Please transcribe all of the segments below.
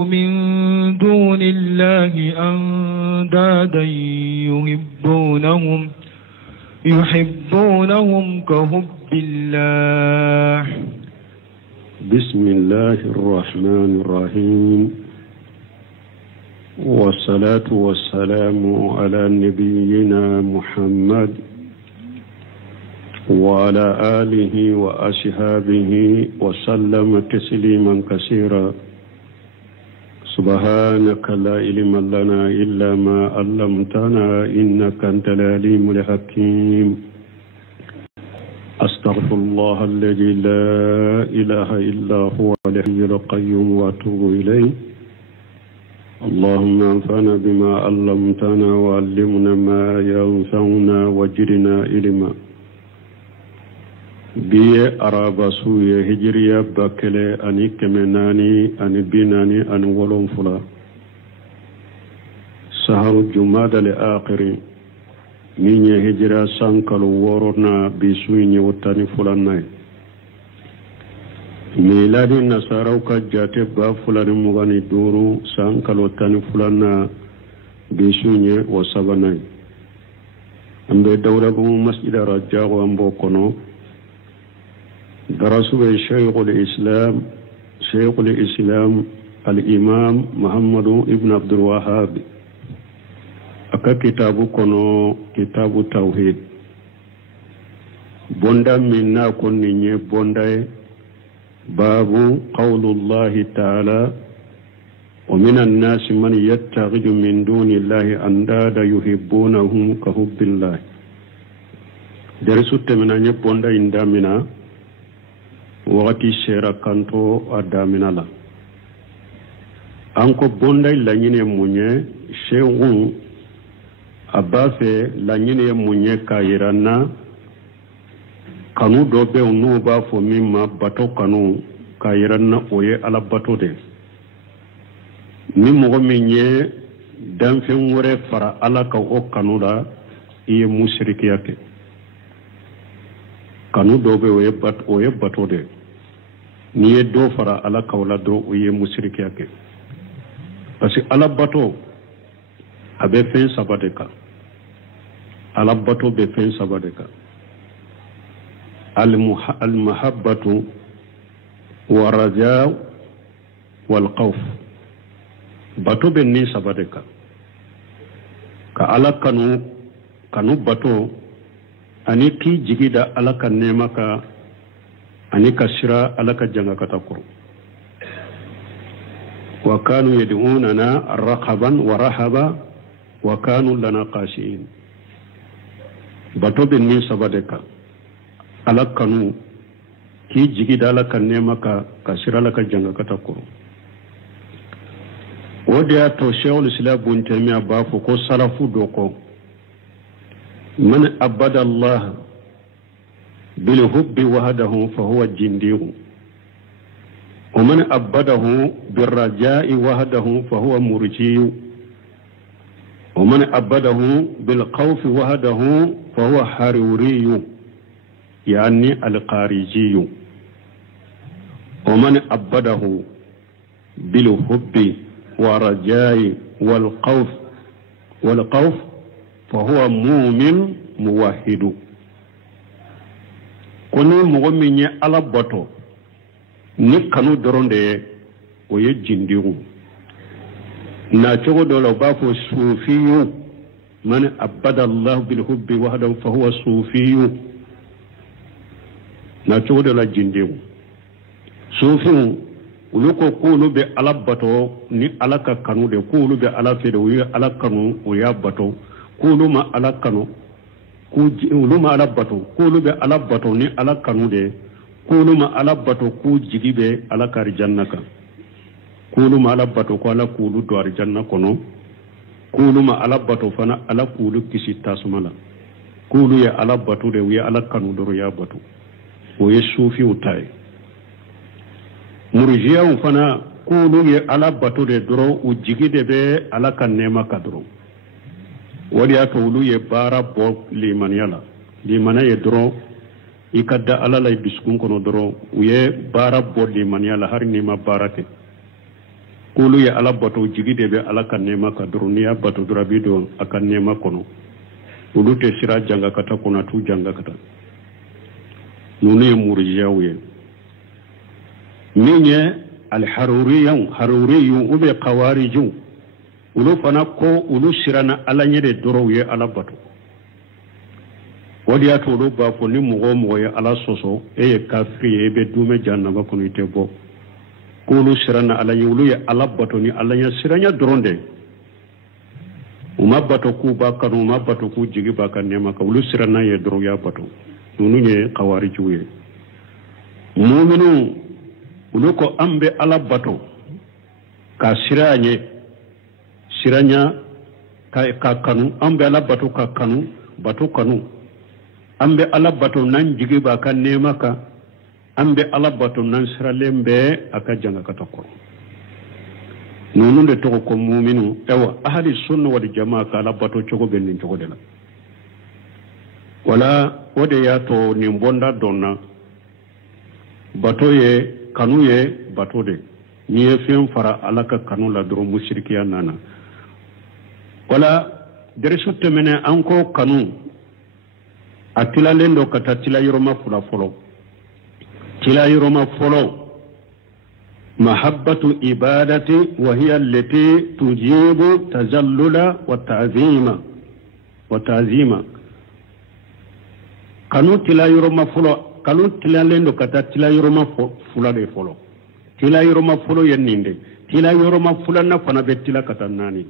من دون الله أندادا يحبونهم كحب الله. بسم الله الرحمن الرحيم، والصلاة والسلام على نبينا محمد وعلى آله وأصحابه وسلم تسليما كثيرا. سبحانك لا علم لنا إلا ما علمتنا إنك أنت العليم الحكيم. أستغفر الله الذي لا إله إلا هو الحي القيوم وأتوب إليه. اللهم انفعنا بما علمتنا وعلمنا ما ينفعنا وزدنا علما. biye araba suye hijriya bakele ani kemenani ani binani ani wolonfula saharu jumada le akhiri minye hijra sankalu worona bisuye wotani fulanay miladi nasaraw ka jate ba fulani mugani duru sankalu tani fulana bisuye wasabanay ambe dawla bu masjid rajago ambo kono درسوا شيخ الإسلام الإمام محمد ابن عبد الوهاب أكا كتاب كنو كتاب التوحيد بوندا منا كنني بوندا باب قول الله تعالى ومن الناس من يتخذ من دون الله أندادا يحبونهم كحب الله درسوا تمناني بوندا إندامنا wakati sera kanto adamina la anko bonday lañine muñe shewun abafe lañine muñe kayirana kanu dobe unu ba fo mimma bato kanu kayirana oye ala bato de ni mogo minye danfen wore fara ala ka o kanu da iye mushrikiyake kanu dobe oye bato de ni ye do fara ala kawla do oye mushrikiyake parce que ala bato abe fen sabadeka ala bato be fen sabadeka al mahabbatu wa raja wal khawf bato be ni sabadeka ka ala kanu bato ani ki jigida ala ka nema ka ani kasira ala ka janga katakuru wa kanu yad'unana raqaban wa rahaba wa kanu lana qashin bato be ni sabadeka ala kanu ki jigida ala ka nema ka kasira ala ka janga katakuru wodiya to shaykhul islam bun tamiya ba fu ko salafu doko من أبد الله بالحب وحده فهو جندي ومن أبده بالرجاء وحده فهو مرجي ومن أبده بالخوف وحده فهو حروري يعني الخارجي ومن أبده بالحب والرجاء والخوف فهو مؤمن موحد كونو مؤمن على بطو نكانو درونde oye jindiru na chogo dolo bafo sufiyu man abada Allah bil hubbi wahdahu fa huwa sufiyu na chogo dolo jindiru sufiyu uluko kulu be ala bato ni alaka kanu de kulu be ala fede oye ala kanu oya bato kuluma ala kanu kuluma ala bato kulube ala bato ni ala kanu de kuluma ala bato ku jigibe ala kar jannaka kuluma ala bato ko ala kulu do ar janna kono kuluma ala bato fana ala kulu kisi tasmala kulu ya ala bato de wi ala kanu do ya bato o yesufi utai murjiya fana kulu ya ala bato de doro u jigide be ala kan nema kadro wadi aka wulu ye bara bo limaniya ye doro ikadda ala lay biskun kono doro uye bara bo limaniya la har ni ma barake kulu ya ala bato jigide be ala kan nema ka duruniya bato durabido akan nema kono ulute sira janga kata kuna tu janga kata nunu ye murjiyawe minye haruriyu ube qawariju ulu fana ko ulu sirana ala nyede doro ye ala bato wadi ya tolo ba fo ni mugo ya ala soso eye kafiri ebe dume jannaba kono ite bo kulu sirana ala yulu ya ala bato ni ala nya siranya doronde uma bato ku ba kanu uma bato ku jigi ba kan nema ka ulu sirana ye doro ya bato nunu nye qawariju ye mu'minu ulu ko ambe ala bato ka siranya ka kanu ambe ala bato ka kanu bato kanu ambe ala bato nan jigi ba kan nema ka ambe ala bato nan siralembe aka janga katako nunu de to ko mu'minu ewa ahli sunna wal jamaa ka ala bato chogo ben chogo de la wala wode ya to ni bonda donna bato ye kanu ye bato de ni ye fen fara alaka kanu la doro mushrikiya nana wala deresu temene anko kanu atila lendo kata tila yoroma fula folo tila yoroma folo mahabbatu ibadati wa hiya allati tujibu tazallula wa ta'zima kanu tila yoroma folo kanu tila lendo kata tila yoroma fula de folo tila yoroma folo yenninde tila yoroma fula na fana be tila kata nani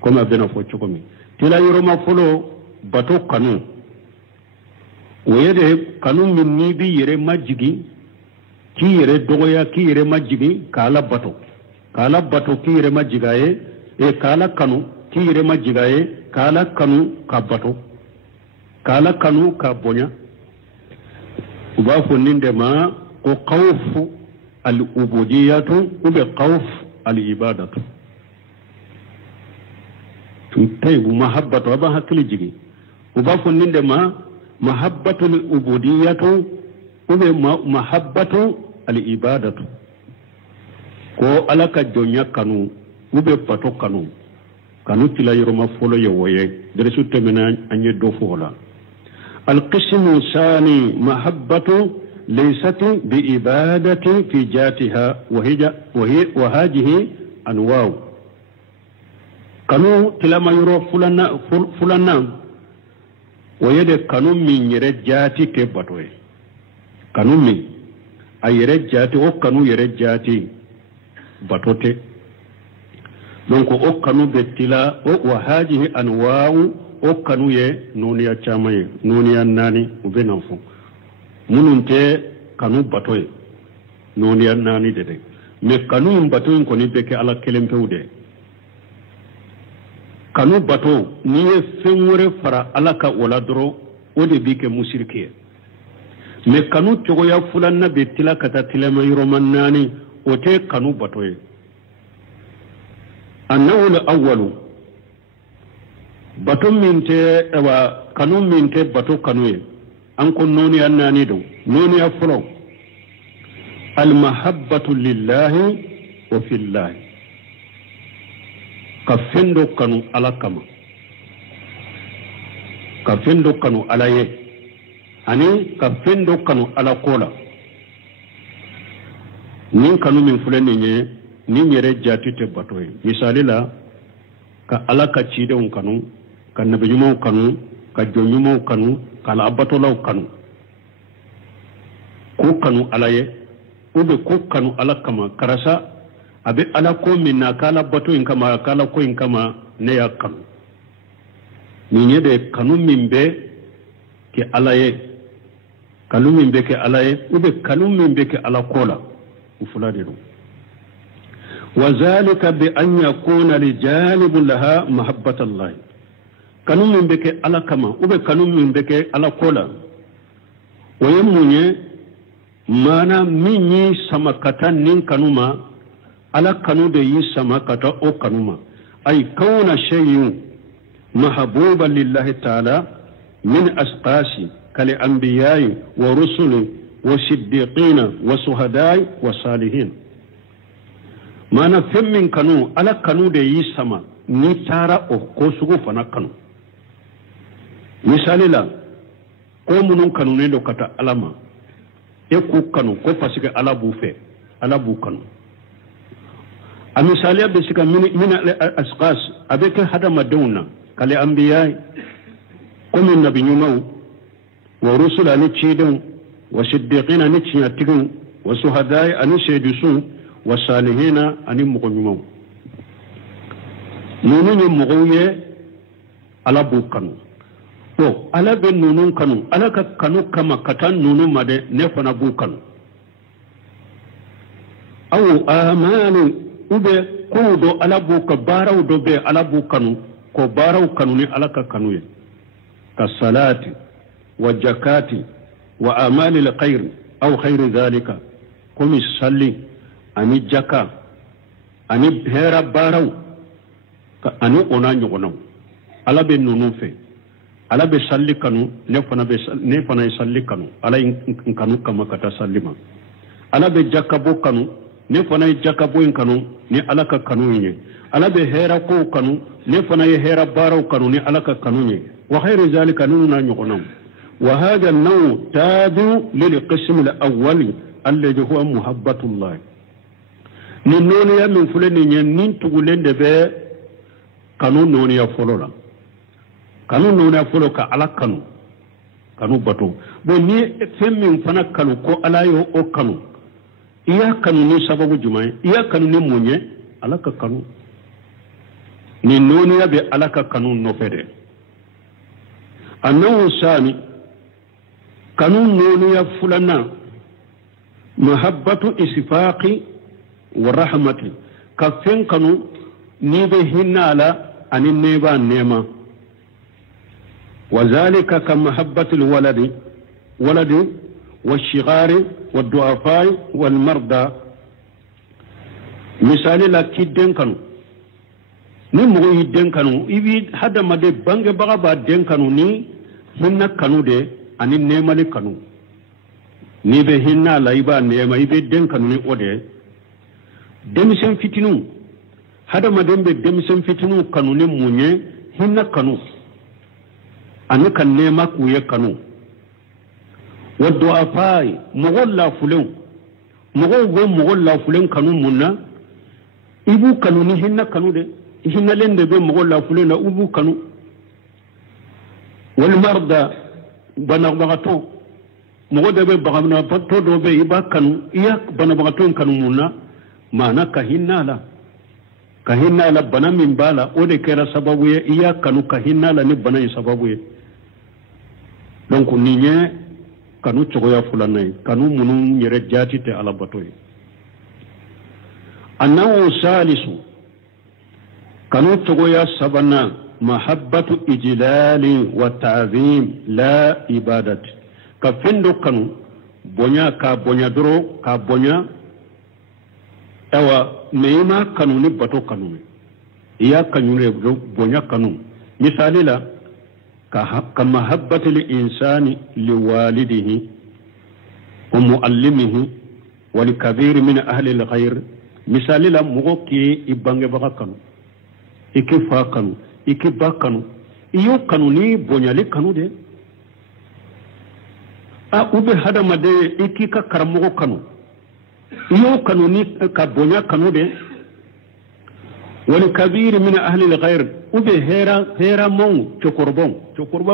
koma bena fo chokomi tila yoroma folo bato kanu wede kanu min ni bi yere majigi ki yere dogoya ki yere majigi kala bato ki yere majigaye e kala kanu ki yere majigaye kala kanu ka bato kala kanu ka bonya ubafu ninde ma ko khawfu al ubudiyatu ube khawf al ibadatu taybu mahabbatu aba hakli jigi ubafu ninde ma mahabbatu al ubudiyatu ube mahabbatu al ibadatu ko alaka jonya kanu ube pato kanu tila yoroma folo yewoye deresu temena anye do fola القسم الثاني محبة ليست بإبادة في ذاتها وهذه أنواع كانوا تلما يرو فلنا ويد كانوا من يرجاتي كبتوي كانوا من أيرجاتي أو كانوا يرجاتي بتوتي donc o kanu betila وهذه أنواع o kanu ye noniya caman ye noniya naani u bɛ na fɔ minnu tɛ kanu bato ye noniya naani de dɛ mɛ kanu in bato in kɔni bɛ kɛ ala kelen pewu de kanu bato n'i ye fɛn wɛrɛ fara ala ka o la dɔrɔn o de b'i kɛ musiriki ye mɛ kanu cogoya filanan bɛ tila ka taa tilema yɔrɔma naani o tɛ kanu bato ye annawul awwalu bato minte ewa kanu minte bato kanu ye anko noni annani do noni afro al mahabbatu lillahi wa fillahi ka fendo kanu ala kama ka fendo kanu ala ye ani ka fendo kanu ala kola nin kanu min fulani nye nin yere jati te bato ye misali la ka ala ka cidenw kanu ka nabi ɲumanw kanu ka jɔn ɲumanw kanu ka alabatolaw kanu ko kanu ala ye o bɛ ko kanu ala kama karisa a bɛ ala ko min na k'ala bato in kama k'ala ko in kama ne y'a kanu nin ye de kanu min bɛ kɛ ala ye kanu min bɛ kɛ ala ye o bɛ kanu min bɛ kɛ ala ko la o fila de don وذلك بأن يكون لجانب لها محبة الله kanu min bɛ kɛ ala kama ou bien kanu min bɛ kɛ ala ko la o ye mun ye maana min y'i sama ka taa nin kanu ma ala kanu de y'i sama ka taa o kanu ma ay kawna shay'un mahbuba lillahi ta'ala min asqasi kal anbiya'i wa rusuli wa siddiqina wa suhada'i wa salihin mana femmin kanu ala kanu de yi sama ni tara o ko sugu fana kanu misali la ko munun kanu ne do kata alama e ku kanu ko fasike ala bu fe ala bu kanu a misaliya be sika min asqas abeke hadama dawna kale anbiya ko min nabi nyumaw wa rusula ni chidon wa siddiqina ni chiyatigun wa suhadai ani shaydusu wa salihina ani muqnyumaw nunu ni mugoye ala bu kanu to ala be nunun kanu ala ka kanu kama katan nunu made ne fana bu kanu aw amanu ube ko do ala bu ka baraw do be ala bu kanu ko baraw kanu ni ala ka kanu ye ka salati wa jakati wa amali alkhair aw khair dhalika kumi salli ani jaka ani hera baraw ka ani ona nyogono ala be nunu fe ala be salli kanu ne fana salli kanu ala kanu kama kata sallima ala be jakabo kanu ne fana jakabo kanu ni ala ka kanu nye ala be hera ko kanu ne fana hera baraw kanu ni ala ka kanu nye wa khairu zalika nuna nyuqna wa hadha an-naw tabu lil qism al-awwal alladhi huwa muhabbatullah ni noni ya min fulani nyen nin tugulende be kanu noni ya folola kanu nuna folo ka ala kanu bato bo ni femmin fana kanu ko ala yo o kanu iya kanu ni sababu jumai iya kanu ni munye ala ka kanu ni noni ya be ala ka kanu no fede annahu sani kanu noni ya fulana mahabbatu isfaqi wa rahmati ka fen kanu ni be hinala ani neba nema وذلك كمحبة ولد والشغار والضعفاء والمرضى مثال لا كيدن كانوا ni mogo yidden kanu ibi hada made bange baga ba den kanu ni hinna kanu de ani nemali kanu ni be hinna la iba nema ibe den kanu ni ode demisen fitinu hada made be demisen fitinu kanu ni munye hinna kanu ani kan nema ku ye kanu waddo afai mugolla fulen mugolla fulen kanu munna ibu kanu ni hinna kanu de hinna lende be mugolla fulen na ubu kanu wal marda bana bagato mugode be bagana patto do be iba kanu iya bana bagato kanu munna mana ka hinna la bana min bala ode kera sababu ye iya kanu ka hinna la ni bana sababu ye donc ninye kanu chogoya fulanay kanu munun yere jati te ala batoy annahu salisu kanu chogoya sabana mahabbatu ijlali wa ta'zim la ibadat ka fendo kanu bonya doro ka bonya ewa meima kanu ni bato kanu iya kanu re bonya kanu misali la كمحبة الإنسان لوالده ومعلمه ولكبير من أهل الخير مثال لا مغوكي إبانغ بغاكنو إكي فاكنو إكي باكنو إيو كانو ني بونيالي كانو دي أوبي هذا مدى إكي كرمغو كانو إيو كانو ني كبونيا كانو دي ولكبير من أهل الغير ube hera mau chokorbon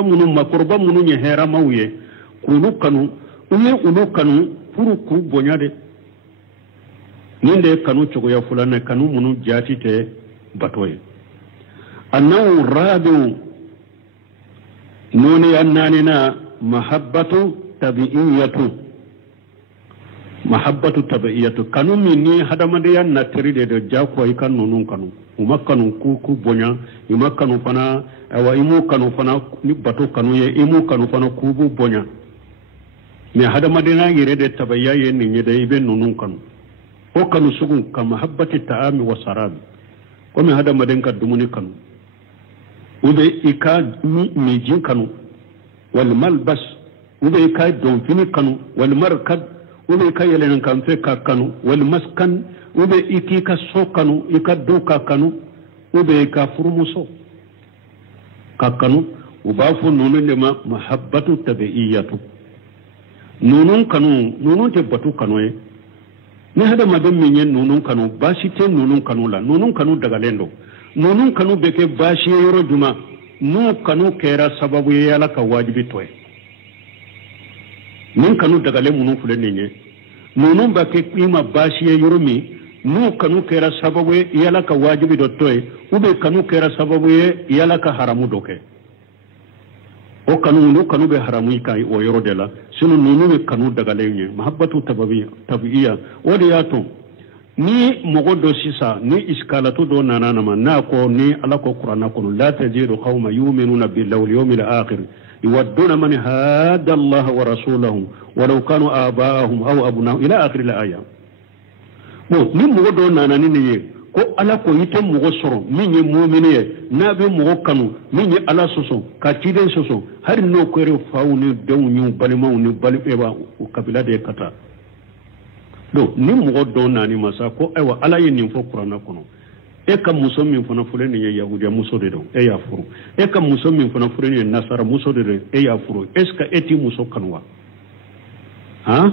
munu makorban munu nye hera mau ye kunu kanu unu kanu puru ku bonyade ninde kanu chogo ya fulana kanu munu jati te batoye annahu radu nuni annanina mahabbatu tabi'iyatu kanu minni hadamade yan natri de jako ay kanu nun kanu umakanu ku bonya imakanu fana awa imu kanu fana ni bato kanu ye imu kanu fana kubu bonya me hadamade na yire de tabayya ye ni nyede ibe nunun kanu o kanu sugun ka mahabbati ta'ami wa sarabi ko me hadamade ka dumuni kanu ube ika mi jin kanu wal malbas ube ika don fini kanu wal markad ube ka yelen kan fe ka kanu wal maskan ube iki ka so kanu ika do ka kanu ube ka furmuso ka kanu ubafu nunu ne ma mahabbatu tabi'iyatu nunun kanu nunun te batu kanu e ni hada madam minye nunun kanu bashi te nunun kanu la nunun kanu daga lendo nunun kanu beke bashi yoro juma nu kanu kera sababu yala ka wajibi toy nin kanu daga le munun fule ninye nunun ba ke kima bashi yoro mi nu kanu kera sababu yala ka wajibi do toy ube kanu kera sababu yala ka haramu doke o kanu no kanu be haramu kai o yoro de la sunu nunu be kanu daga lenye mahabbatu tabi'iyya wadi yato ni mogodo sisa ni iskalatu do nanana ma na ko ni ala ko qur'ana ko la tajidu qauma yu'minuna billahi wal yawmil akhir yuwadduna man hada Allah wa rasulahu walau kanu aba'ahum aw abna'ahum ila akhir al aya bo ni mogodo nanani ni ko ala ko yite mogo soro min ye mu'mini ye na be mogo kanu min ye ala soso ka tiden soso har no ko re fawni dawnu balimaw ni balibeba o kabila de kata do ni mogo do nani masa ko aywa ala ye nin fo qur'ana kono e ka muso min fana fure ni ye yahudiya muso de do e ya furu e ka muso min fana fure ni nasara muso de do e ya furu est ce que eti muso kanwa ha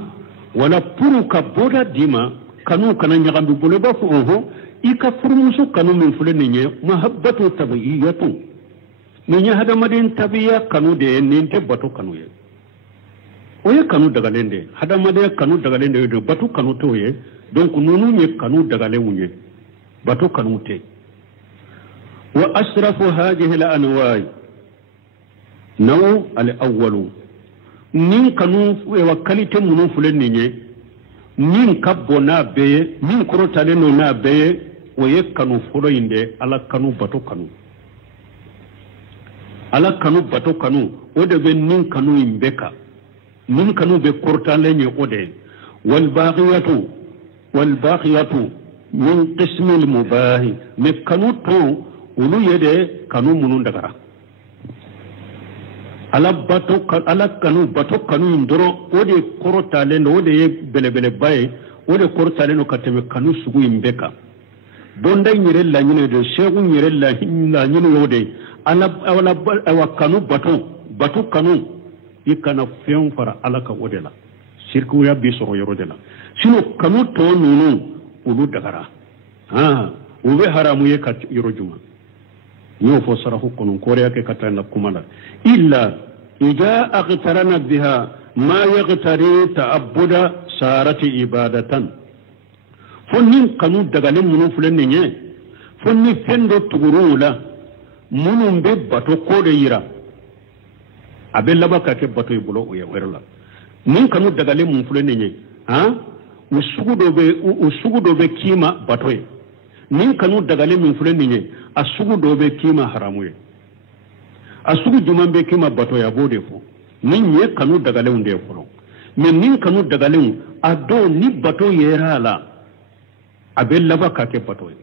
wala puru ka boda dima kanu kana nyagambi bole ba fu oho ika furmusu kanu min fule ninye mahabbatu tabi'iyatu ninye hada madin tabiya kanu de ninte batu kanu ye oye kanu daga lende hada madin kanu daga lende de batu kanu to ye donc nunu nye kanu daga le munye batu kanu te wa asrafu hadhihi al-anwa' naw al-awwal nin kanu wa kalite munun fule ninye nin kabbo na beye nin korotale no na beye oye kanu folo inde ala kanu bato kanu ala kanu bato kanu ode be nin kanu imbeka nin kanu be korotale nye ode wal baqiyatu min qism al mubah me kanu to ulu yede kanu munun dagara ala kanu bato kanu indoro ode korotale no ode belebele baye ode korotale no kateme kanu sugu imbeka donda nyire la nyine de shegu nyire la nyine yode ala kanu bato kanu ikana fion fara ala ka ode la sirku ya bi soro yoro de la sino kanu to nunu ulu dagara ube haramu ye kat yoro juma nyo fo sarahu kono kore yake katana kumala illa idha aqtarana biha ma yaqtari ta'abbuda sarati ibadatan fonnin kanu dagale munun fulen nye fonni fendo tugurula munun be bato kode yira abe labaka ke bato ibulo o werla nin kanu dagale mun fulen nye usugu do be kima bato e nin kanu dagale mun fulen nye asugu do be kima haramu e asugu juman be kima bato ya bode fo nin ye kanu dagale unde folo men nin kanu dagale ado ni bato yera la abe labaka ke bato e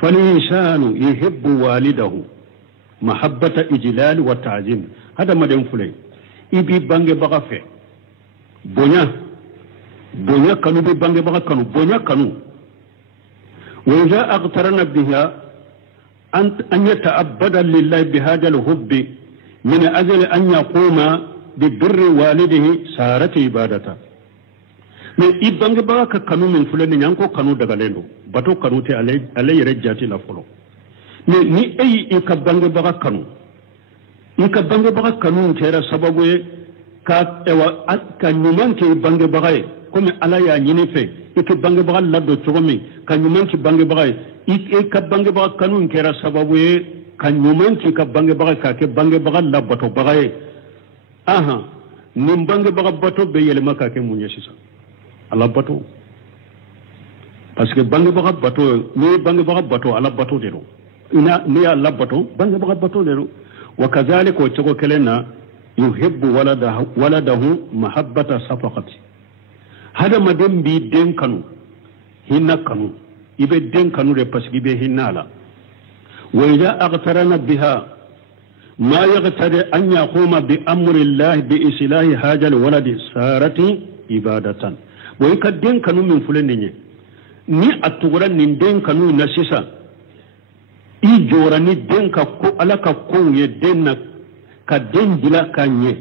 fal insanu yuhibbu walidahu mahabbata ijlal wa ta'zim hada maden fulay ibi bange baga fe bonya kanu be bange baga kanu bonya kanu wa idha aqtarana biha an yata'abbada lillahi bihadha al-hubb min ajli an yaquma bi birri walidihi sarati ibadata mais ibange baga ka kanu min fulani nyanko kanu daga lendo bato kanu te ale yere jati la folo mais ni ay ka bange baga kanu tera sababu ka ewa ka nyuman ke bange baga comme ala ya nyini fe ke bange baga la do chogomi ka nyuman ke bange baga ka bange baga kanu kera sababu ka nyuman ke ka bange baga ka ke bange baga la bato baga aha nim bange baga bato be yele maka ke munye sisa ala bato parce que bange baga bato ni bange baga bato ala bato de do ina ni ala bato bange baga bato de do wa kadhalika wa choko kelena yuhibbu waladahu mahabbata safaqati hada madem bi den kanu hinna kanu ibe den kanu de parce que ibe hinnala wa idha aqtarana biha ma yaqtadi an yaquma bi amri allah bi islahi hajal waladi sarati ibadatan boy ka den kanu min fulen ni atugura nin den kanu na sisa i jora ni den ka ko alaka ko ye den na ka den dila kanye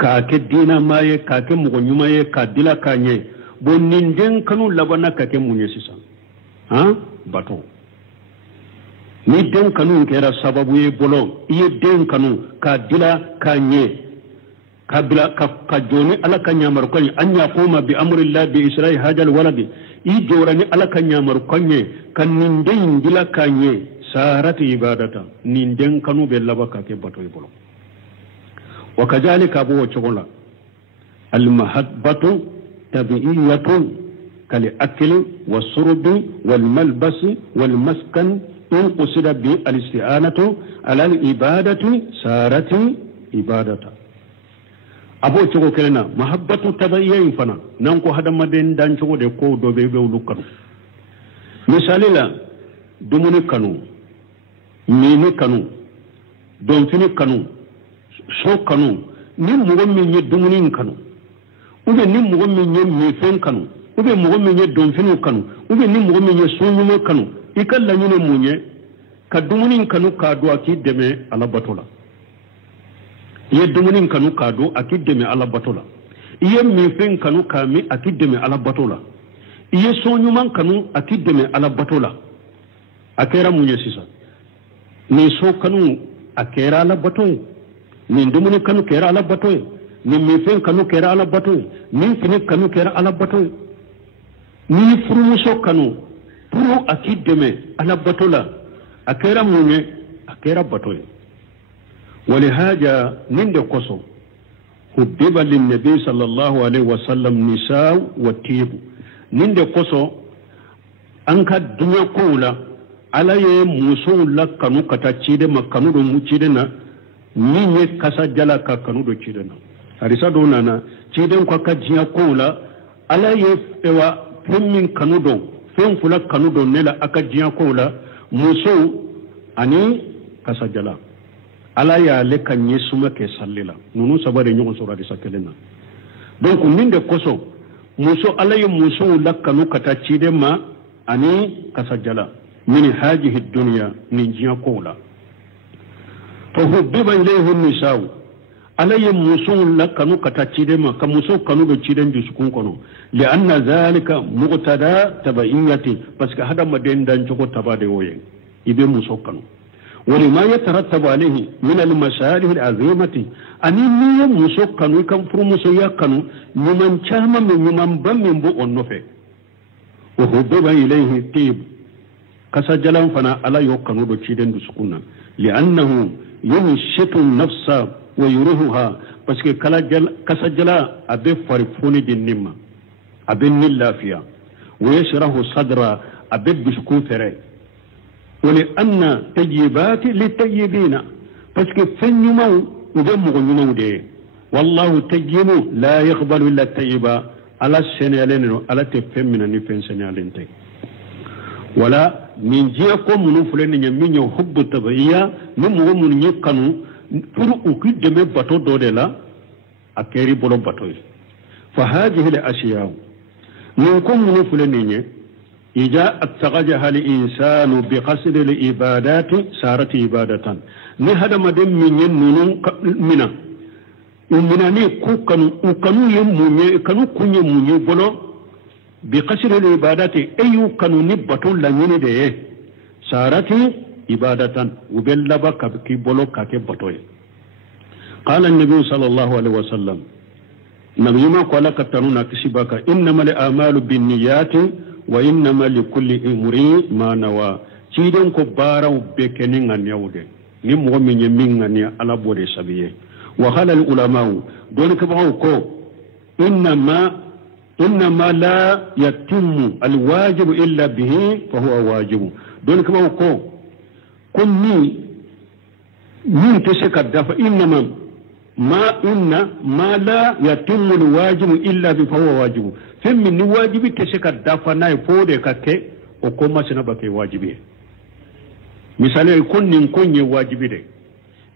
ka ke dina maye ka ke mugo nyuma ye ka dila kanye bon nin den kanu labana ka ke munye sisa ha bato ni den kanu kera sababu ye bolo iye den kanu ka dila kanye kabila ka joni ala ka nyamar ko anya qoma bi amrillah bi isra'i hajal waladi i jorani ala ka nyamar ko kan nin den dila kanye sarati ibadata nin den kanu be labaka ke bato ye bolo wa kadhalika abu chogola al mahabbatu tabi'iyatun kal akli was surbi wal malbas wal maskan in qusida bi al isti'anatu ala al ibadati sarati ibadata abo chogo kelena mahabbatu tabi'iyyin fana nan ko hada maden dan chogo de ko do be lukanu misali la dumuni kanu mini kanu don fini kanu so kanu ni mugo min ye dumuni kanu ube ni mugo min ye mefen kanu ube mugo min ye don fini kanu ube ni mugo min ye sunuma kanu ikalla nyine munye ka dumuni kanu ka do aki deme ala batola ye dumuni kanu ka do aki deme ala batola iye mefen kanu ka mi aki deme ala batola iye sunuma kanu aki deme ala batola akera munye sisa ni so kanu akera ala batola ni dumuni kanu kera ala batoy ni mefen kanu kera ala batoy ni fini kanu kera ala batoy ni furumuso kanu puru akideme ala batola akera munye akera batoy ولهذا من قصو حبب للنبي صلى الله عليه وسلم نساء والتيب من قصو أنك الدنيا كولا على يمسون لك كانوا كتاتشيد ما كانوا دموشيدنا minye kasa jala ka kanu do chidena harisa do nana chiden kwa ka jiya kola ala ye ewa femmin kanu do fem fula kanu do nela aka jiya kola muso ani kasa jala ala ya le kan yesuma ke sallila nunu sabare nyon sura di sakelena donc minde koso muso ala ye muso la kanu kata chiden ma ani kasa jala min hajihi dunya ni jiya kola فحبب إليه النساء علي موسون لك كانوا كتاتشيدما كموسو كانوا بتشيدن جسكون كانوا لأن ذلك مقتدى تبعية بس كهذا مدين دانجو تبادي وين يبي موسو كانوا ولما يترتب عليه من المصالح العظيمة أني مية موسو كانوا كم فرموسو يا كانوا نمان شاما من نمان بام من بو النفع وحبب إليه تيب كسجلان فنا على يو كانوا بتشيدن جسكون لأنه ينشط النفس ويروحها بس كسجلا أبي فرفوني بالنمى أبي النلافية ويشره صدر أبي بشكو فري ولأن تجيبات للتجيبين بس كفن يمو وبمغ يمو دي والله تجيب لا يقبل إلا التجيبا على السنالين على تفهم من النفين سنالين تي ولا من جيكم من فلان يمين يحب التبعية من مؤمن يكانو فرو أكيد دم باتو دودلا أكيري بلو باتو فهذه الأشياء منكم من فلان إذا اتخذها الإنسان بقصد العبادات صارت عبادة نهذا مدام من ينونو منا ومناني كانوا يموني كانوا كن يموني بلو بقصر العبادات أيو كانوا نبطوا لنين ديه سارتي عبادة وباللبا كي بولو كاكي بطوي قال النبي صلى الله عليه وسلم نبي ما قال كتنونا كسباك إنما الأعمال بالنيات وإنما لكل امرئ ما نوى سيدن كبارا بكنين عن يودي نمو من يمين عن على بوري سبيه وقال العلماء دون كبعوكو إنما لا يتم الواجب إلا به فهو واجب دون كما هو كن من تسك الدفع إنما ما لا يتم الواجب إلا به فهو واجب فمن الواجب تسك الدفع ناي فودي كاكي وكما سنبك واجبه مثلا يكون واجب دي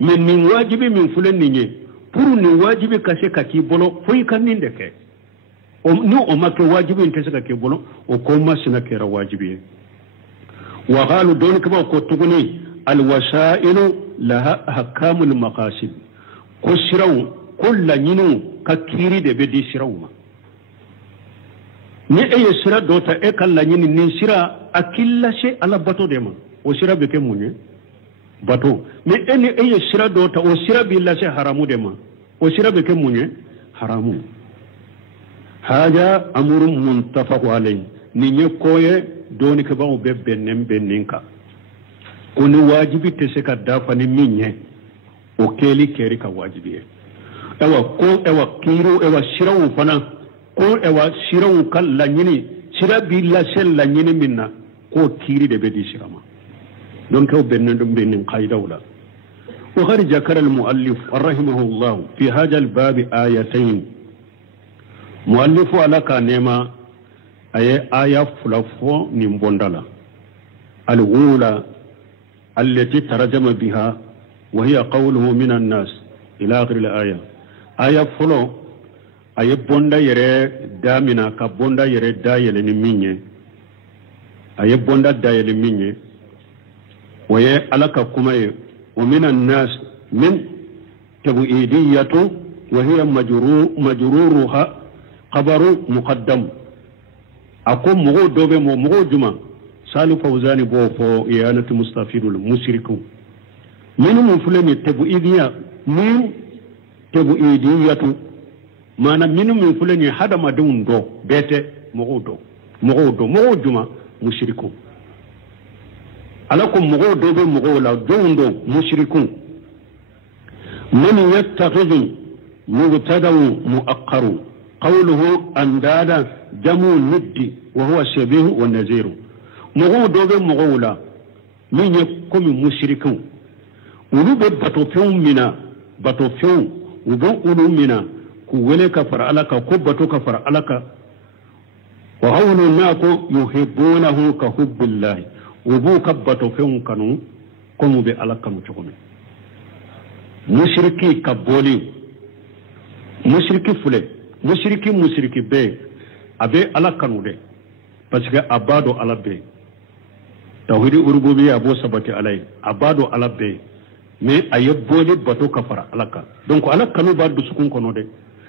من واجب من فلان نيه pour ni wajibi kashe kaki bolo foi kan ninde ke no o make wajibi inte saka ke bolo o ko masina ke ra wajibi wa qalu don ka ko tuguni al wasailu laha ahkamul maqasid ko shiraw kullu nyinu ka kiri de be di shiraw ma ni e shira dota e kala nyini ni shira akilla she ala bato de ma o shira be ke munye bato me eni e shira dota o shira billa she haramu de ma o shira be ke munye haramu haja amuru muntafaqu alayhi ni nyekoye doni ke bawo be benninka kuni wajibi te se ka dafa ni minye o keli keri ka wajibi ewa ko ewa kiro ewa shirawu fana ko ewa shirawu kala nyini shira billa shel la nyini minna ko kiri de be di shirama don ko bennin qaida wala وقد ذكر المؤلف رحمه الله في هذا الباب آيتين مؤلف على كنما أي آية فلفو نمبوندلا الأولى التي ترجم بها وهي قوله من الناس إلى آخر الآية آية فلو أي بوندا يري دامنا كبوندا يري دايل نميني أي بوندا دايل نميني وهي ألك كمي ومن الناس من تبعيدية وهي مجرورها خبر مقدم أقوم مغو دوبي مغو جمع سالو فوزاني بوفو إيانة مستفيد المشركون من فلان تبعيدية من تبعيدية مانا من فلان هذا ما دون دو بيت مغو جمع مشركون alakum mugo dobe mugo la dondo mushrikun man yattakhidhu mubtada'u mu'aqqaru qawluhu andada jamu niddi wa huwa shabihu wa naziru mugo dobe mugo la min yakum mushrikun ulube bato fiun ubon ulumina ku wele ka far alaka ko bato ka far alaka wa hawlu nako yuhibbunahu ka hubbillahi ubu kabbato fen kanu komu be ala kanu chokome mushriki kaboli mushriki fule mushriki be abe ala kanu de parce que abado ala be tawhid urububiyya abo sabati alai abado ala be mais ayeboli bato kafara alaka donc ala kanu ba du sukun kono de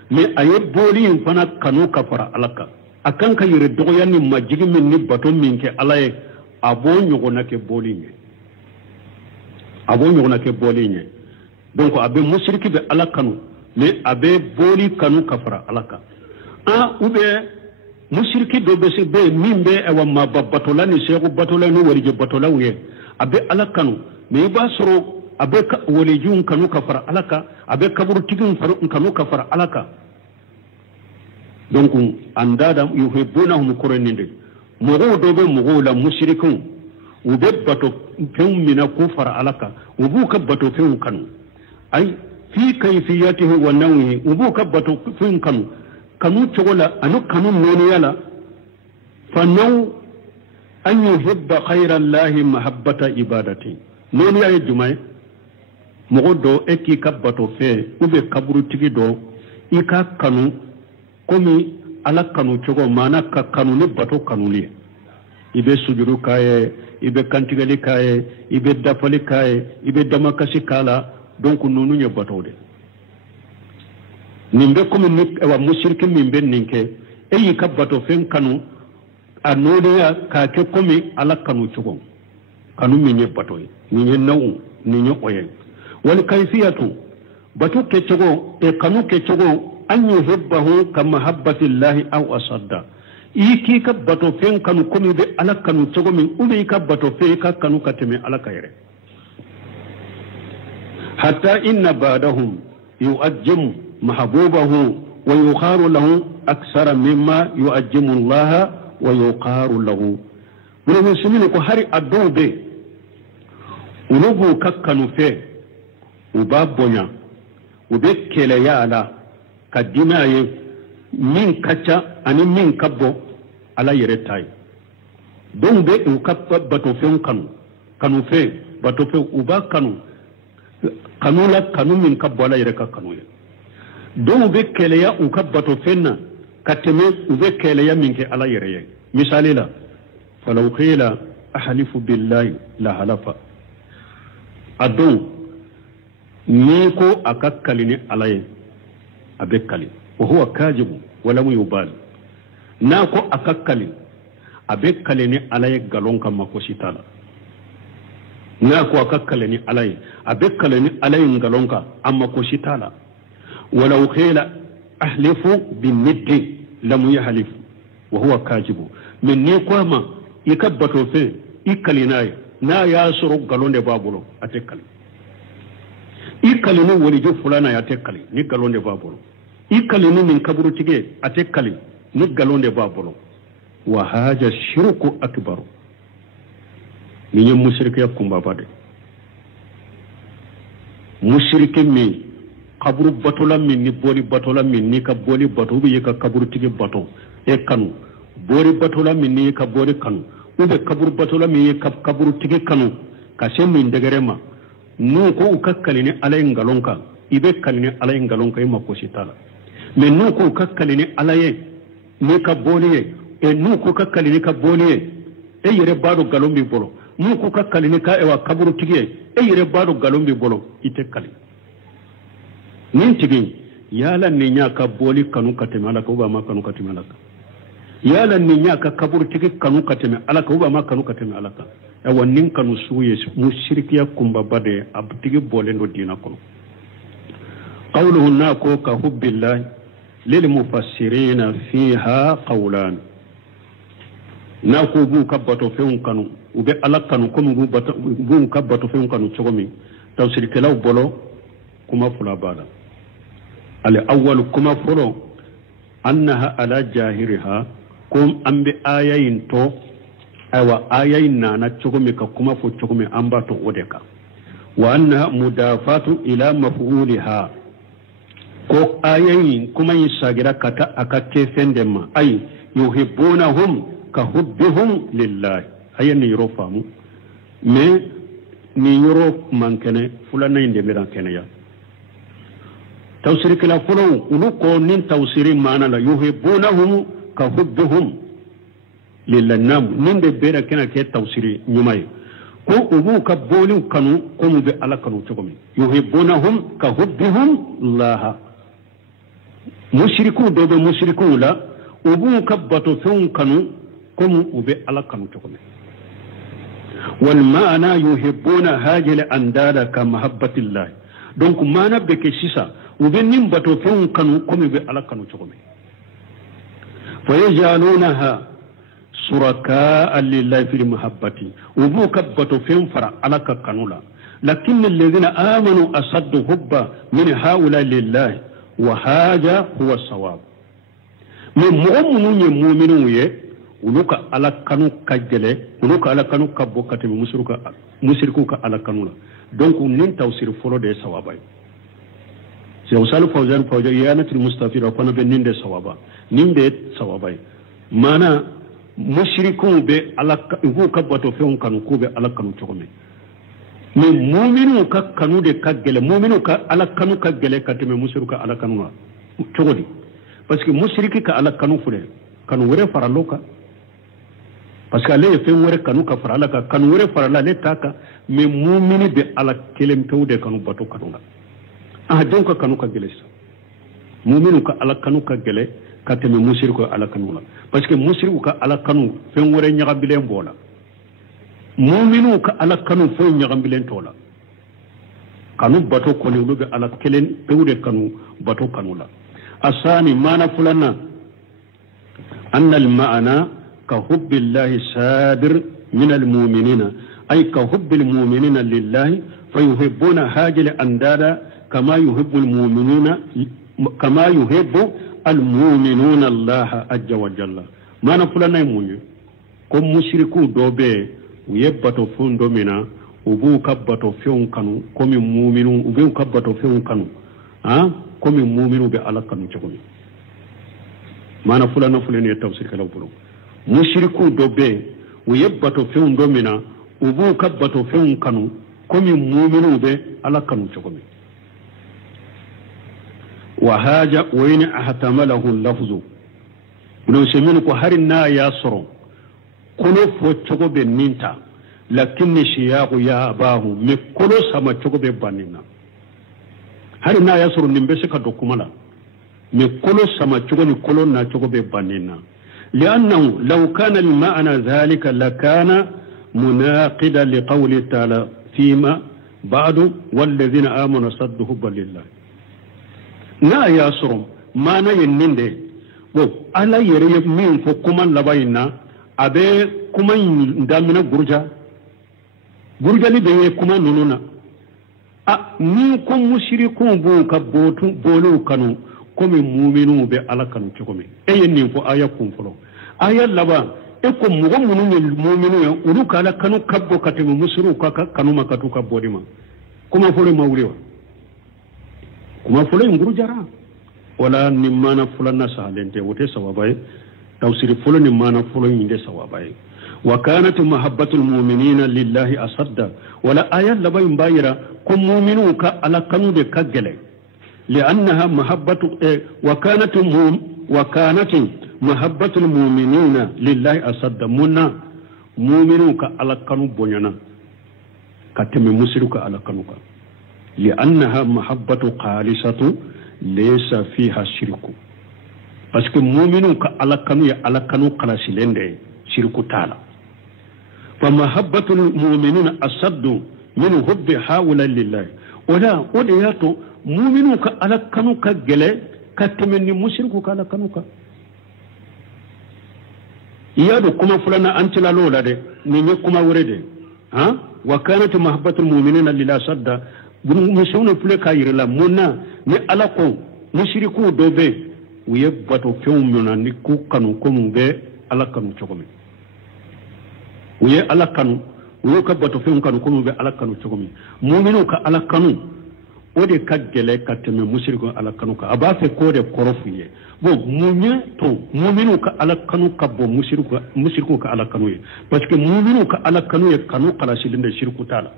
mais ayeboli fana kanu kafara alaka akan ka yire dogoyanni majigi min ni bato min ke alaye abo nyogona ke bolinye donc abe mushriki be ala kanu mais abe boli kanu kafara alaka ube mushriki do be se be mimbe e wa mabatola ni sheikh batola no warije batola wiye abe ala kanu mais ba soro abe walijun kanu kafara alaka abe kaburu tigin kanu kafara alaka donc andada yuhibbunahum qur'aninde mogo dobe mogo la mushrikun ube bato fen mina kufar alaka ubu ka bato fen kanu ay fi kayfiyatihi wa nawihi ubu ka bato fen kanu chogola anu kanu noni yala fa naw an yuhibba khayra allahi mahabbata ibadati noni ya jumay mogo do eki ka bato fe ube kaburu tigi do ika kanu komi ala kanu chogo mana ka kanu ni bato kanu li ibe sujuru kaye ibe kantigali kaye ibe dafali kaye ibe damakasi kala donc nonu nye bato de nimbe komi ni wa mushriki mimbe ninke eyi ka bato fen kanu anode ya ka ke komi ala kanu chogo kanu minye bato minye nawu minye oye wal kayfiyatu bato ke chogo e kanu ke chogo an yuhibbahu ka mahabbati llahi aw asadda iki ka bato fen kanu komi be ala kanu togo min ube ka bato fe ka kanu kateme ala kayre hatta inna ba'dahum yu'ajjimu mahbubahu wa yukharu lahu aksara mimma yu'ajjimu Allah wa yukharu lahu wala muslimin ko hari adobe ulubu kakkanu fe ubabonya ube kele ya ala kadima ye min kacha ani min kabbo ala yere tay don be u kappa bato fen kanu fe bato fe uba kanu la kanu min kabbo ala yere ka kanu ye don be keleya u kabbato fenna kateme ube kele ya minke ala yere misali la falau qila ahlifu billahi la halafa adon ni ko akakkali ni alaye abekali wa huwa kajibu wala yubal na ko akakkali abekali ni alaye galonka makositala na ko akakkali ni alaye abekali ni alaye galonka amma kositala wala qila ahlifu biniddi lam yahlif wa huwa kajibu min ni ko ma ikabbato fe ikali na ya suru galonde babulo atekali ikali ni woni jo fulana ya tekali ni galonde babulo ikali ni min kaburu tige atekali ni galonde babulo wa haja shirku akbar ni mushrike ya kumba bade mushrike mi kaburu batola min ni boli batola min ni ka boli bato bi ka kaburu tige bato e kanu bori batola min ni ka bori kanu ube kaburu batola min ka kaburu tige kanu ka se min degerema nu ko ukakkali ni alay ngalonka ibe kalini alay ngalonka ima ko sitala me nu ko ukakkali ni alaye ni ka boliye e nu ko ukakkali ni ka boliye e yere bado galombi bolo nu ko ukakkali ni ka ewa kaburu tige e yere bado galombi bolo ite kali nin tigi yala ni nya ka boli kanu kateme alaka uba ma kanu kateme alaka yala ni nya ka kaburu tige kanu kateme alaka uba ma kanu kateme alaka ewa nin kanu suye mushrikiya kumba bade abtigi bolendo dina kono qawluhu nako ka hubbillahi lil mufassirina fiha qawlan nako bu kabbato feun kanu ube alakanu komu bu kabbato feun kanu chogomi tawsir kelaw bolo kuma fula bala al awwal kuma fulo annaha ala jahiriha kum ambi ayayin to aywa ayayin na chogomi ka kuma fo chogomi ambato odeka wa anna mudafatu ila maf'uliha ko ayayin kuma yin sagira kata akatte fendema ay yuhibbunahum ka hubbihum lillahi ayen ni yoro famu me ni yoro mankene fulana inde medan kene ya tawsir kala fulo ulu ko nin tawsiri mana la yuhibbunahum ka hubbihum lillahi nam ninde bera kena ke tawsiri nyumay ko ubu ka bolin kanu ko mu be ala kanu chogomi yuhibbunahum ka hubbihum allah mushriku do mushriku la ubu ka bato fun kanu ko mu ube ala kanu chogomi wal maana yuhibbuna hajil andada ka mahabbatillah donc mana be ke sisa ube nim bato fun kanu ko mu be ala kanu chogomi fa yajalunaha شركاء لله في المحبة وبو كبتو فين فرع على كنولا لكن الذين آمنوا أصد حبا من هؤلاء لله وهذا هو الصواب من مؤمنون يمؤمنون ولوك على كنو كجلة ولوك على كنو كبو كتب مسركوك على كنولا دونك نين توسير فلو دي صوابا سيوصال فوزان يانة المستفير وكنا بنين دي صوابا نين دي صوابا مانا mushrikun be ala ku kabbato feun kanu ku be ala kanu chogome ni mu'minu ka kanu de ka gele mu'minu ka ala kanu ka gele ka teme mushriku ala kanu chogodi parce que mushriki ka ala kanu fule kanu wore faraloka parce que ale feun wore kanu ka farala ka kanu wore farala le taka me mu'mini be ala kelem tawde kanu bato kanu donc kanu ka gele mu'minu ka ala kanu ka gele kateme mushriku ala kanu la parce que mushriku ka ala kanu fen wore nyaga bilen bola mu'minu ka ala kanu fo nyaga bilen tola kanu bato ko ni lube ala kelen pewde kanu bato kanu la asani mana fulana anna al ma'ana ka hubbillahi sadir min al mu'minina ay ka hubbil mu'minina lillahi fayuhibbuna hajil andada kama yuhibbu al mu'minuna kama yuhibbu المؤمنون الله عز وجل ما نفلنا يموني كم مشركو دوبي ويبتو فون دومينا وبو كبتو فيون كانوا كم مؤمنون وبو كبتو فيون كانوا كم مؤمنون بألا كانوا تقولي ما نفلنا يتوسير كلاو بلو مشركو دوبي ويبتو فيون دومينا وبو كبتو فيون كانوا كم مؤمنون بألا كانوا تقولي وهاجا وين احتمله اللفظ no semenu ko harinna ya soro kono fo chogo be ninta lakinni shiyahu ya abahu me kolo sama chogo be banina harinna ya soro nimbe se ka dokumala me kolo sama chogo ni kolo na chogo be banina لأنه لو كان المعنى ذلك لكان مناقضا لقوله تعالى فيما بعد والذين آمنوا صدوا حبا لله نا ياسرم ما نا ينinde bo ala yere min fo kuma labayna abe kuma ndamina gurja ni be kuma nununa a ni ko mushrikun bu ka botu bolu kanu komi mu'minu be ala kanu chokomi yen fo aya kun folo aya laba e ko mugo munu mu'minu ya uru kala kanu kabbo katemu musru ka kanu makatu kabbo dima kuma folo mawriwa kuma folo ngurjara wala nimana fulana salente wote sawabaye tawsiri folo nimana folo yinde sawabaye wa kanat mahabbatul mu'minina lillahi asadda wala aya laba imbayira ko mu'minu ka ala kanu de kagele لأنها محبة وكانت محبة المؤمنين لله أصد منا مؤمنوك على كانوا بنينا كتم مسلوك على كانوك لأنها محبة خالصة ليس فيها شرك بس مؤمنوك على كانوا قلاسلين شرك تعالى فمحبة المؤمنين أصد من حب هؤلاء لله ولا ودياتو mu'minu ka ala kanu ka gele ka temenni mushriku ka ala kanu ka iyado kuma fulana antila lola de ni ne kuma wurede ha wa kanat mahabbatul mu'minina lillahi sadda musawna fule ka yirla munna ni ala ko mushriku dobe wiye bato fewmuna ni ku kanu ko mumbe ala kanu chokomi wiye ala kanu wiye ka bato few kanu ko mumbe ala kanu chokomi mu'minu ka ala kanu ode kagele kateme mushriku ala kanu ka abafe ko de korofuye bo munye to mu'minu ka ala kanu ka bo mushriku ka ala kanu ye parce que mu'minu ka ala kanu ye kanu kala silinde shirku tala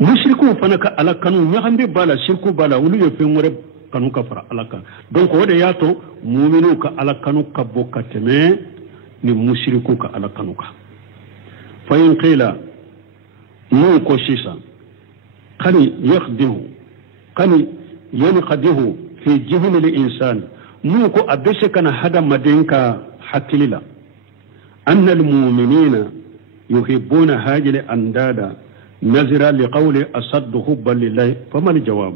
mushriku fana ka ala kanu nyahambe bala shirku bala wulu ye fengore kanu ka fara ala ka donc ode yato mu'minu ka ala kanu ka bo kateme ni mushriku ka ala kanu ka fa in qila mu ko shisa قني يخده قني ينقده في جهن الإنسان موكو أبسكنا هذا مدينك حكيلا أن المؤمنين يحبون هذه الأنداد نظرا لقول أصد حبا لله فما الجواب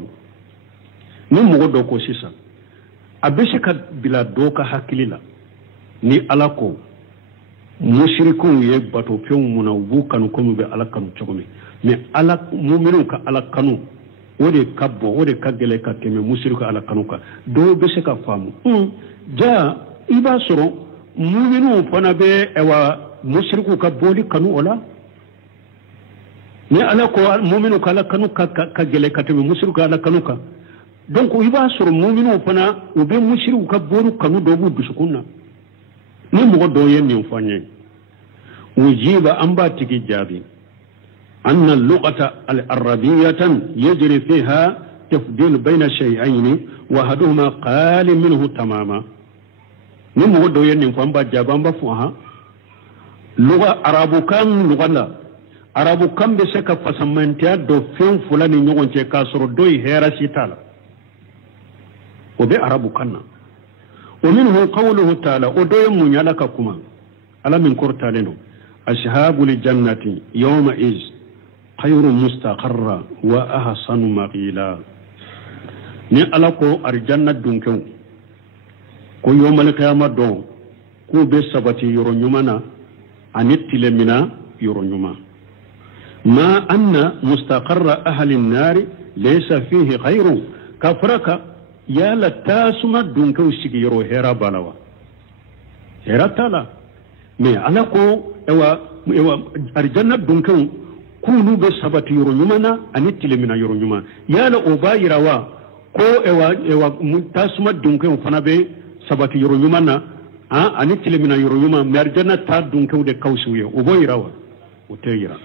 نمو دوكو سيسا أبسك بلا دوكا حكيلا ni alako mushrikun ye bato fiyon munawu kanu komu be ala kanu chogome mais ala mu'minu ka ala kanu wode kabbo wode kagele ka keme mushriku ala kanu ka do be se ka famu ja iba soro mu'minu fana be ewa mushriku ka boli kanu ola ni ala ko mu'minu ka ala kanu ka kagele ka keme mushriku ala kanu ka donc iba soro mu'minu fana o be mushriku ka bolu kanu do bu dusukunna ni mo do yen ni fanye ujiba amba tigi jabi أن اللغة العربية يجري فيها تفضيل بين شيئين وأحدهما قال منه تماما نمو دو ين فامبا جابان بفوها لغة عربو كان لغة لا عربو كان بسكا فسمنتيا دو فين فلان نيغون تي كاسرو دوي هيرا سيتالا وبي عربو كان ومنه قوله تعالى ودو يمون يالك كما ألا من كورتالينو أصحاب الجنة يومئذ خير مستقر وأحسن مقيلا ni ala ko arjanna dunkew ko yomal qiyamah don ko be sabati yoro nyumana anittile mina yoro nyuma ma anna mustaqarra ahli an-nar laysa fihi khairu kafraka ya la tasuma dunkew sigi yoro hera balawa hera tala me ala ko ewa arjanna dunkew kunu be sabati yoro nyumana anittile mina yoro nyuma yala o bayirawa ko ewa tasuma dunke fana be sabati yoro nyumana anittile mina yoro nyuma merjana ta dunke de kawsuye o boyirawa o teyira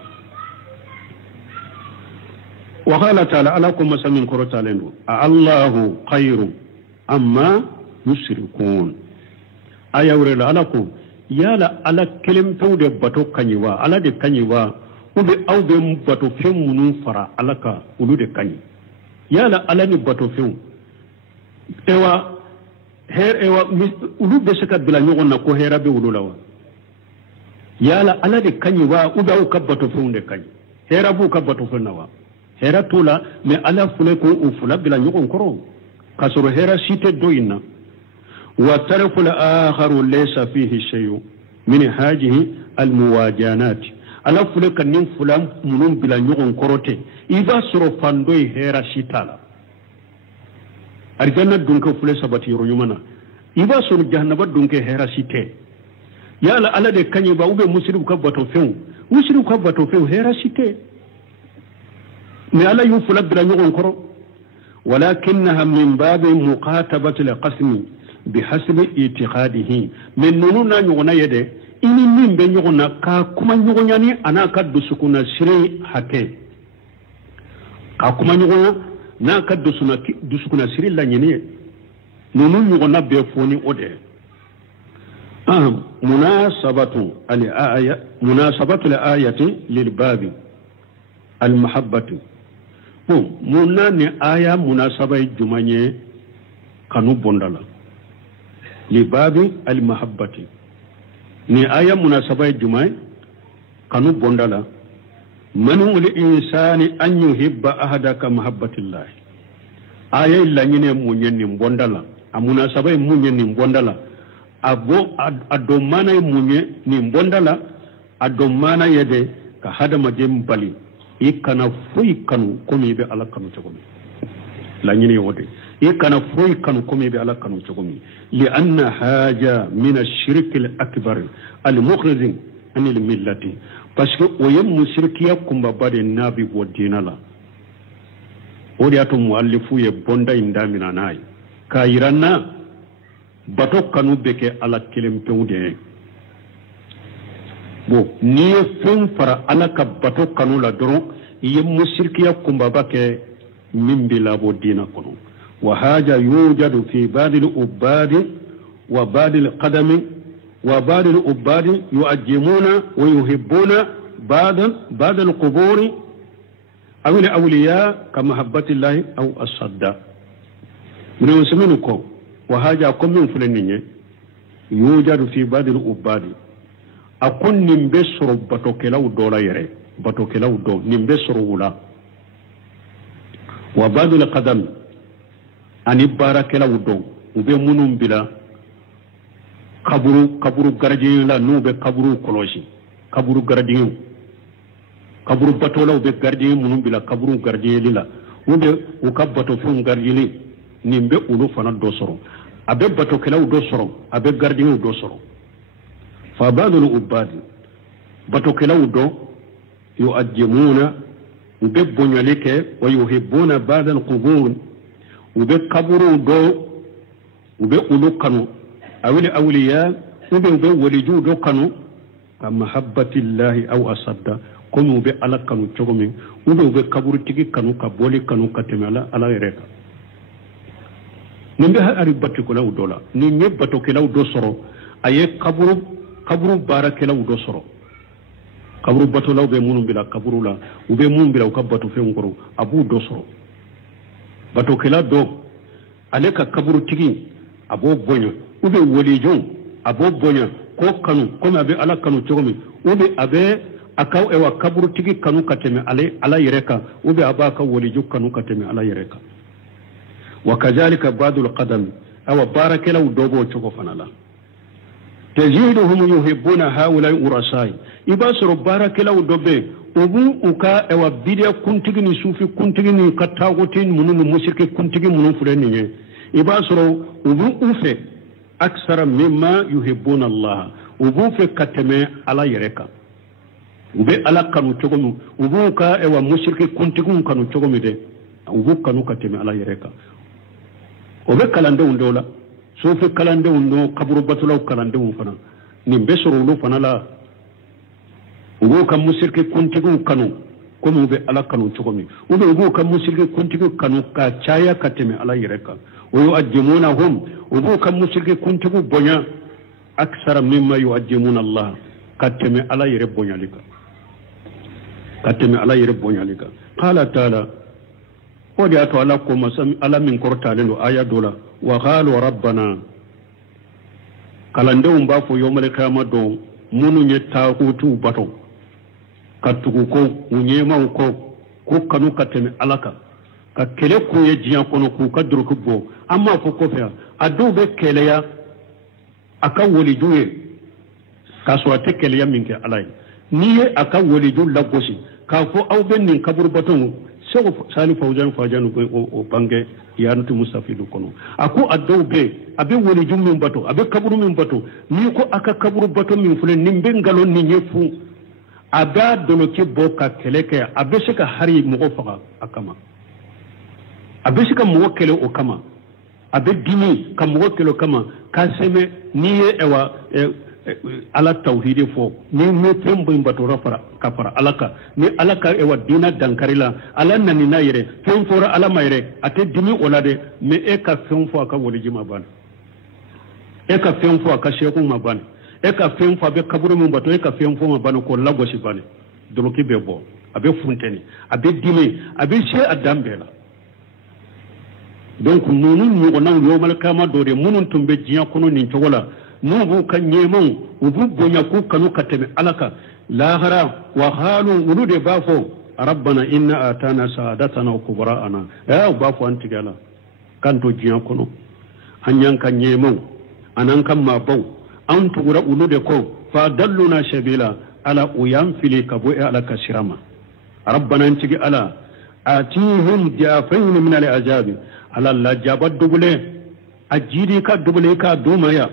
wa qala ta'ala alakum masamin qur'anen allahu khairu amma yushrikun aya wurela ala ko yala ala kelem de bato kanyiwa ala de kanyiwa ube aw be bato fen munun fara ala ka ulu de kanyi yala ala ni bato fen ewa ulu be saka bila nyogon na ko hera be ulu lawa yala ala de kanyiwa ube aw ka bato fen de kanyi hera bu ka bato fen nawa hera tula me ala fule ko u fula bila nyogon koro kasoro hera site doyina وترك الآخر ليس فيه شيء من هذه المواجانات ala fule kan nin fulan munun bila ɲɔgɔn kɔrɔtɛ i b'a sɔrɔ fan dɔ ye hɛra si t'a la arijanna dunke fule sabati yɔrɔ ɲuman na i b'a sɔrɔ jahanaba dunke hɛra si tɛ yala ala de kaɲi ba ube musiriw ka batofɛnw hɛra si tɛ mais ala y'u fula bila ɲɔgɔn kɔrɔ walakinaha min babi muqatabati alqasmi bihasbi itiqadihi men nunu na ɲɔgɔnna ye dɛ ini min bɛ ɲɔgɔn na ka kuma ɲɔgɔnyani an'a ka dusukuna siri hakɛ ka kuma ɲɔgɔnya n'a ka dusukuna siri laɲini ye nunu ɲɔgɔnna bɛ fɔ ni o de munasabatu al-ayati lil-babi al-mahabbatu munna ni aya munasaba jumɛn ye kanu bondala libabi al-mahabbati ni aya munasaba jumai kanu bondala manu li insani an yuhibba ahadaka mahabbatillah aya illanyine munyen ni bondala amunasaba munyen ni bondala abo adomana munye ni bondala adomana yede ka hada majem bali ikana fuy kanu komi be ala kanu tagomi lanyine wode ikana fuy kanu komi be ala kanu tagomi لأن حاجة من الشرك الأكبر المخرج عن الملة باسكو ويم مشركيا كومبا بار النبي ودين الله ودياتو مؤلفو يبوندا اندامنا ناي كايرانا باتو كانو بكي على كلم تودي بو ني فين فرا على كباتو كانو لا درو يم مشركيا كومبا باكي من بلا ودين كونو وهذا يوجد في بعض العباد وبعض القدم وبعض العباد يؤجمون ويحبون بعض القبور أو الأولياء كمحبة الله أو الصدى من يسمونكم وهذا كم من فلنية يوجد في بعض العباد أكون نمبسر باتوكلاو دولا يري باتوكلاو دو نمبسر ولا وبعض القدم ani barakelaw don ube munun bila kaburu gardien la nu be kaburu kolosi kaburu gardien kaburu batola ube gardien munun bila kaburu gardien lila ube u ka bato fun gardien ni be ulu fana do soro abe bato kelaw do soro abe gardien do soro fa badul ubad bato kelaw do yu'ajjimuna ube bonyaleke wa yuhibbuna ba'da al-qubur ube kaburu do ube ulu kanu awili awliya ube waliju do kanu ka mahabbatillahi aw asadda kono ube ala kanu chogomi ube kaburu tigi kanu ka boli kanu ka temala ala yereka nimbe ari batiko la udola ni nye batoke la udo soro aye kaburu barake la udo soro kaburu bato la ube munum bila kaburu la ube munum bila ukabatu fe ngoro abu do soro bato kela do aleka kaburu tigi abo bonyo ube wolijon abo bonyo ko kanu ko abe ala kanu chogomi ube abe akaw ewa kaburu tigi kanu kateme ala yereka ube abaka wolijo kanu kateme ala yereka wakadhalika badul qadam aw barakela udogo chogo fanala tajiduhum yuhibbuna haula urasai ibasru barakela udobe ubu uka ewa bidia kuntigi ni sufi kuntigi ni katagotin mununu musiki kuntigi munun fulani nye ibasro ubu ufe aksara mimma yuhibbuna Allah ubu fe kateme ala yereka ube ala kanu chogomu ubu ka ewa musiki kuntigi kanu chogomu de ubu kanu kateme ala yereka obe kalande undola sufi kalande undo kaburu batulaw kalande unfana nimbesoro ulo fana la ugo kam musirke kuntigu kanu komo be ala kanu chogomi ube ugo kam musirke kuntigu kanu ka chaya kateme ala yereka o yu'ajjimuna hum ugo kam musirke kuntigu bonya aksara mimma yu'ajjimuna Allah kateme ala yere bonyalika qala ta'ala odi ato ala ko masami ala min kortale no aya dola wa qalu rabbana kalande umba fo yomal kiyama do munu nyetta hutu bato katugo ko unyema ko kanu kateme alaka ka kele ko ye jiyan kono ku kadru ko bo amma fo ko fa adu be kele ya aka woli duye ka so ate kele ya minke alai ni ye aka woli du lagosi ka fo aw ben nin kabur baton so sali fawjan ko o bange yantu musafidu kono ako adu be abe woli du min bato abe kaburu min bato ni ko aka kaburu bato min fule nimbe ngalon ni nyefu ada dono ke boka keleke abe shika hari mugo faga akama abe shika mugo kele o kama abe dini ka mugo kele kama ka seme niye ewa ala tauhidi fo ni tembo imbato rafara kafara alaka ni alaka ewa dina dankarila ala nani na yere fora ala mayre ate dini olade me e ka fo aka woli jima ban e ka fo aka sheku maban e ka fo abe kaburu mun bato e ka fo maban ko lagosi bane doloki bebo abe funteni abe dini abe she adambela donc nunu nyugo nan yomal kama dore munun tumbe jiya kono nin togola nubu kan nyemon ubu bonya ku kanu kateme alaka lahara wa halu ulude bafo rabbana inna atana saadatana wa kubra'ana ya bafo antigala kanto jiya kono anyan kan nyemon anan kan mabau an tugura ulude ko fa dalluna shabila ala uyam fili kabu ala kasirama rabbana antigi ala atihum jafayn min al-azabi ala la jabat dubule ajiri ka dubule ka dumaya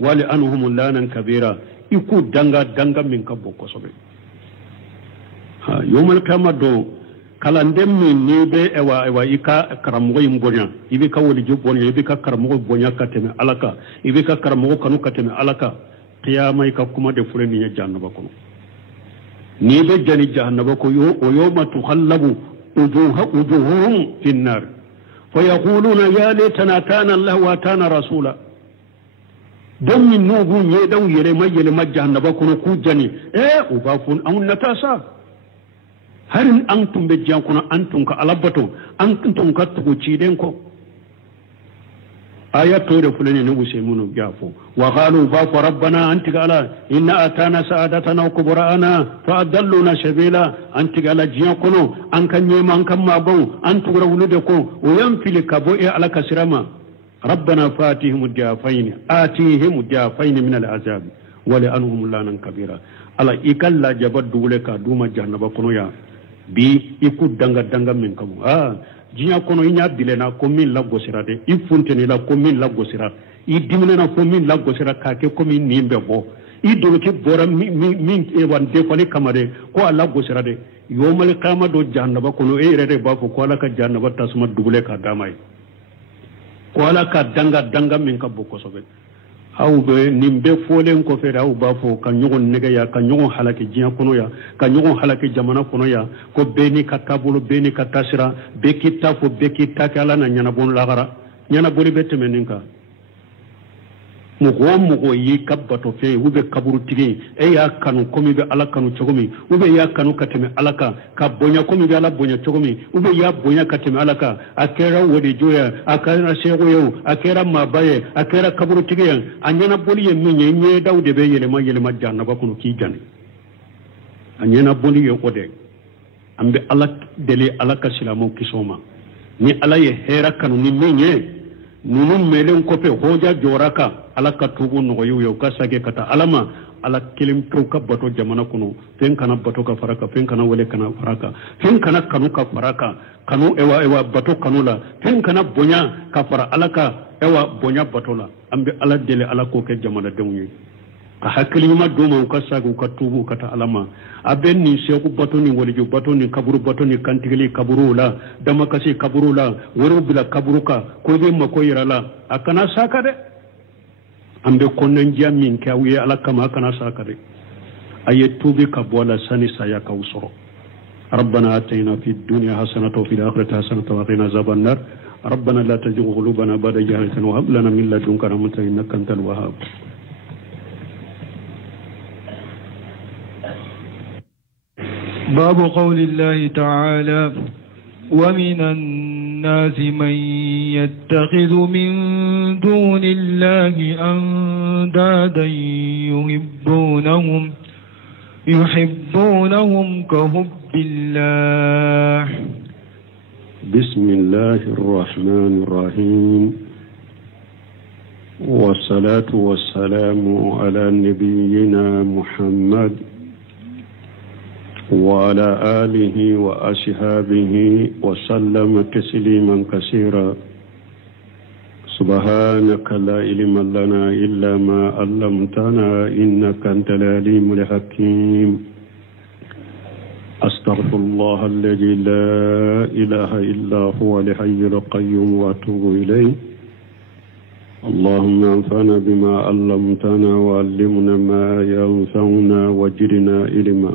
wali anhum lanan kabira iku danga min ka bokko sobe ha yomal kama do kala ndem ni be ewa ika karamogo imbonya ibi ka woli jobbonya ibi ka karamogo bonya kateme alaka ibi ka karamogo kanu kateme alaka qiyamai ka kuma de fulani nya jannaba kono ni be jani jahannaba ko yo o yoma tukhallabu ujuhum fi an-nar فيقولون يا ليتنا كان الله واتانا رسولا دم نوبو يدو يري ما جهنم كونو كوجاني وبافون او نتاسا هل انتم بجان كنا انتم كالبتو انتم كتبو تشيدنكو آيات توري فلاني نبو سيمونو جافو وقالوا بافو ربنا أنت قال إن آتانا سعادتنا وكبراءنا فأدلونا سبيلا أنت قال جيانكونو أنك نيما أنك مابو أنت ولدكو وينفي لكبوئي على كسرما ربنا فاتهم الجافين آتيهم الجافين من العذاب ولأنهم لانا كبيرا على إكلا جبت دولك دوما جهنم كونو يا بي إكو دنگا من كبو jinya kono inya bilena ko min la gosira de i funteni la ko min la gosira i dimena ko min la gosira ka ke ko min nimbe bo i do ke bora min e wan de ko ni kamade ko alla gosira de yomal kama do jahannaba kono e rede ba ko ala ka jahannaba tasma dubule ka damay ko ala ka danga min ka bokko sobe awbe nimbe folen ko fere aw ba fo kan nyogon nega ya kan nyogon halaki jiya kono ya kan nyogon halaki jamana kono ya ko beni ka tabulu beni ka tasira be kitta fo be kitta kala na nyana bon lagara nyana boli bette meninka mugo yi kabbato fe ube kaburu tigi e ya kanu komi be ala kanu chogomi ube ya kanu kateme alaka ka bonya komi be ala bonya chogomi ube ya bonya kateme alaka akera wodi joya akara shego yo akera mabaye akera kaburu tigi yan anyana boli ye minye nye dawde be yele ma janna ba kunu ki jani anyana boli ye ode ambe ala dele alaka silamo kisoma ni ala ye hera kanu ni minye nunum melen kope hoja joraka ala ka tubu no yo ka sage kata alama ala kilim to ka bato jamana kuno fen kana bato ka faraka fen kana wale kana faraka fen kana kanu ka faraka kanu ewa bato kanula fen kana bonya ka fara alaka ewa bonya bato la ambe ala dele ala ko ke jamana demuni ka hakilima doma ka sage ka tubu kata alama aben ni sheku bato ni wali jo bato ni kaburu bato ni kantigeli kaburu la dama kasi kaburu la woro bila kaburu ka ko be mako yirala akana saka de ambe konnen jamin ka wiye ala kama kana saka de ayetubi ka bola sani saya ka usoro ربنا آتنا في الدنيا حسنة وفي الآخرة حسنة وقنا عذاب النار ربنا لا تزغ قلوبنا بعد إذ هديتنا وهب لنا من لدنك رحمة إنك أنت الوهاب باب قول الله تعالى ومن الناس من يتخذ من دون الله أندادا يحبونهم كحب الله. بسم الله الرحمن الرحيم، والصلاة والسلام على نبينا محمد وعلى آله وأصحابه وسلم تسليما كثيرا. سبحانك لا علم لنا إلا ما علمتنا إنك أنت العليم الحكيم. أستغفر الله الذي لا إله إلا هو الحي القيوم وأتوب إليه. اللهم انفعنا بما علمتنا وعلمنا ما ينفعنا وزدنا علما.